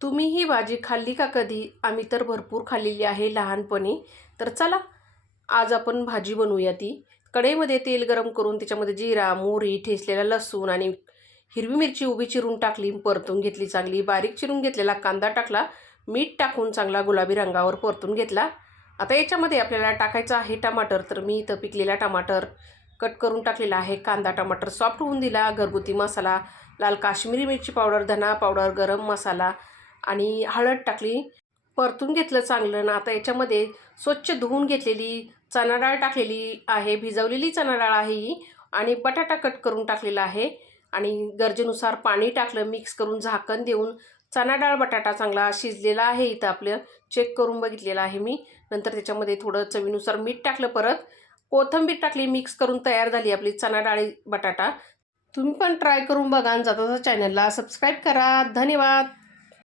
तुम्ही ही भाजी खाल्ली का कधी? आम्ही तर भरपूर खाल्लेली आहे लहानपणी. तर चला, आज आपण भाजी बनवूया ती. कढईमध्ये तेल गरम करून त्याच्यामध्ये जिरा, मोहरी, ठेचलेला लसूण आणि हिरवी मिरची उभी चिरून टाकली, परतून घेतली चांगली. बारीक चिरून घेतलेला कांदा टाकला, मीठ टाकून चांगला गुलाबी रंगावर परतून घेतला. आता याच्यामध्ये आपल्याला टाकायचं आहे टमाटर. तर मी इथं पिकलेला टमाटर कट करून टाकलेला आहे. कांदा टमाटर सॉफ्ट होऊन दिला. घरगुती मसाला, लाल काश्मीरी मिरची पावडर, धना पावडर, गरम मसाला आणि हळद टाकली. परतून घेतलं चांगलं ना. आता याच्यामध्ये स्वच्छ धुवून घेतलेली चणा डाळ टाकलेली आहे. भिजवलेली चणा डाळ आहे ही. आणि बटाटा कट करून टाकलेला आहे आणि गरजेनुसार पाणी टाकलं. मिक्स करून झाकण देऊन चणा डाळ बटाटा चांगला शिजलेला आहे. इथं आपलं चेक करून बघितलेलं आहे मी. नंतर त्याच्यामध्ये थोडं चवीनुसार मीठ टाकलं. परत कोथिंबीर टाकली. मिक्स करून तयार झाली आपली चणा डाळी बटाटा. तुम्ही पण ट्राय करून बघा आणि जाता चॅनलला सबस्क्राईब करा. धन्यवाद.